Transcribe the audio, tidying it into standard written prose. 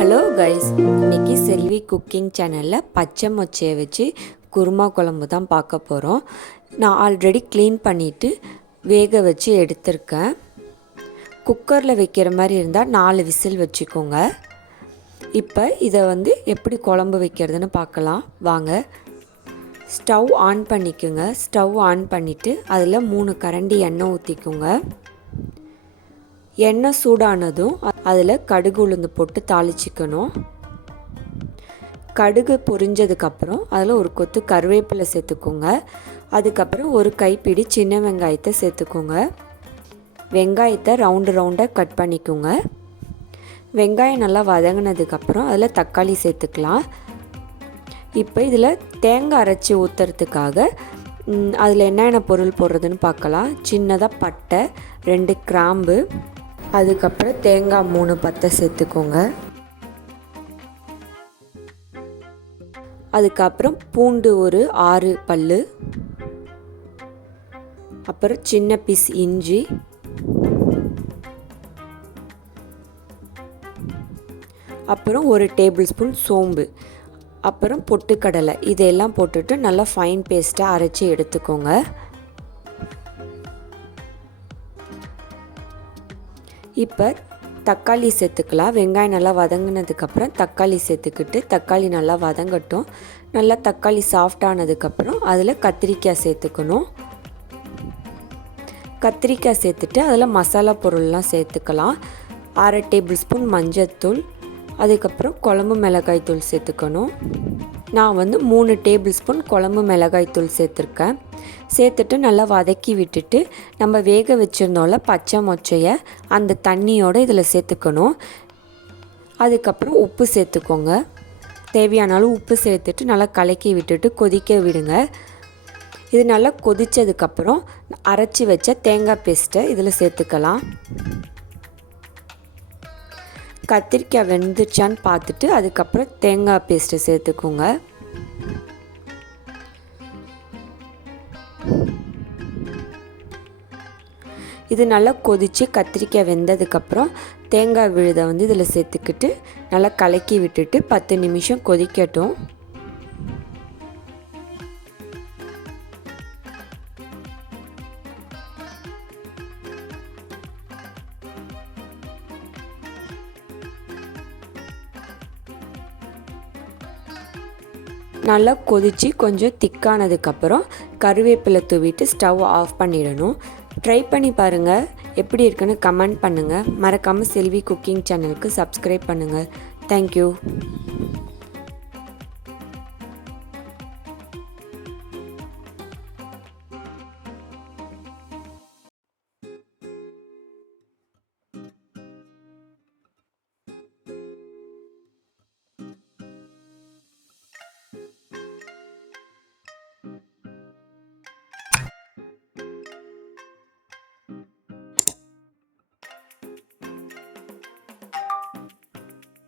Hello guys, இன்றைக்கி செல்வி cooking சேனலில் பச்சை மொச்சையை வச்சு குருமா குழம்பு தான் பார்க்க போகிறோம். நான் ஆல்ரெடி க்ளீன் பண்ணிவிட்டு வேக வச்சு எடுத்திருக்கேன். குக்கரில் வைக்கிற மாதிரி இருந்தால் 4 விசில் வச்சுக்கோங்க. இப்போ இதை எப்படி குழம்பு வைக்கிறதுன்னு பார்க்கலாம் வாங்க. ஸ்டவ் ஆன் பண்ணிக்கோங்க. ஸ்டவ் ஆன் பண்ணிவிட்டு அதில் 3 கரண்டி எண்ணெய் ஊற்றிக்கோங்க. எண்ணெய் சூடானதும் அதில் கடுகு உளுந்து போட்டு தாளிச்சிக்கணும். கடுகு பொரிஞ்சதுக்கப்புறம் அதில் ஒரு கொத்து கருவேப்பிலை சேர்த்துக்கோங்க. அதுக்கப்புறம் ஒரு கைப்பிடி சின்ன வெங்காயத்தை சேர்த்துக்கோங்க. வெங்காயத்தை ரவுண்டாக கட் பண்ணிக்கோங்க. வெங்காயம் நல்லா வதங்கினதுக்கப்புறம் அதில் தக்காளி சேர்த்துக்கலாம். இப்போ இதில் தேங்காய் அரைச்சி ஊற்றுறதுக்காக அதில் என்னென்ன பொருள் போடுறதுன்னு பார்க்கலாம். சின்னதாக பட்டை, 2 கிராம்பு, அதுக்கப்புறம் தேங்காய் 3 பத்தை சேர்த்துக்கோங்க. அதுக்கப்புறம் பூண்டு ஒரு 6 பல்லு, அப்புறம் சின்ன பீஸ் இஞ்சி, அப்புறம் 1 டேபிள் ஸ்பூன் சோம்பு, அப்புறம் பொட்டுக்கடலை, இதெல்லாம் போட்டுட்டு நல்லா ஃபைன் பேஸ்ட்டாக அரைச்சி எடுத்துக்கோங்க. இப்போ தக்காளி சேர்த்துக்கலாம். வெங்காயம் நல்லா வதங்கினதுக்கப்புறம் தக்காளி சேர்த்துக்கிட்டு தக்காளி நல்லா வதங்கட்டும். நல்லா தக்காளி சாஃப்டானதுக்கப்புறம் அதில் கத்திரிக்காய் சேர்த்துக்கணும். கத்திரிக்காய் சேர்த்துட்டு அதில் மசாலா பொருள்லாம் சேர்த்துக்கலாம். 1/2 டேபிள் ஸ்பூன் மஞ்சள்தூள், அதுக்கப்புறம் குழம்பு மிளகாய் தூள் சேர்த்துக்கணும். நான் 3 டேபிள் ஸ்பூன் குழம்பு மிளகாய் தூள் சேர்த்துருக்கேன். சேர்த்துட்டு நல்லா வதக்கி விட்டுட்டு நம்ம வேக வச்சுருந்தோம்ல பச்சை மொச்சையை அந்த தண்ணியோடு இதில் சேர்த்துக்கணும். அதுக்கப்புறம் உப்பு சேர்த்துக்கோங்க. தேவையான அளவு உப்பு சேர்த்துட்டு நல்லா கலக்கி விட்டுட்டு கொதிக்க விடுங்க. இது நல்லா கொதித்ததுக்கப்புறம் அரைச்சி வச்ச தேங்காய் பேஸ்ட்டை இதில் சேர்த்துக்கலாம். கத்திரிக்காய் வெந்துச்சான்னு பார்த்துட்டு அதுக்கப்புறம் தேங்காய் பேஸ்ட்டை சேர்த்துக்கோங்க. இது நல்லா கொதித்து கத்திரிக்காய் வெந்ததுக்கப்புறம் தேங்காய் விழுதை இதில் சேர்த்துக்கிட்டு நல்லா கலக்கி விட்டுட்டு 10 நிமிஷம் கொதிக்கட்டும். நல்லா கொதித்து கொஞ்சம் திக்கானதுக்கப்புறம் கருவேப்பிலை தூவிட்டு ஸ்டவ் ஆஃப் பண்ணிடணும். ட்ரை பண்ணி பாருங்கள், எப்படி இருக்குன்னு கமெண்ட் பண்ணுங்கள். மறக்காமல் செல்வி குக்கிங் சேனலுக்கு சப்ஸ்கிரைப் பண்ணுங்கள். தேங்க்யூ.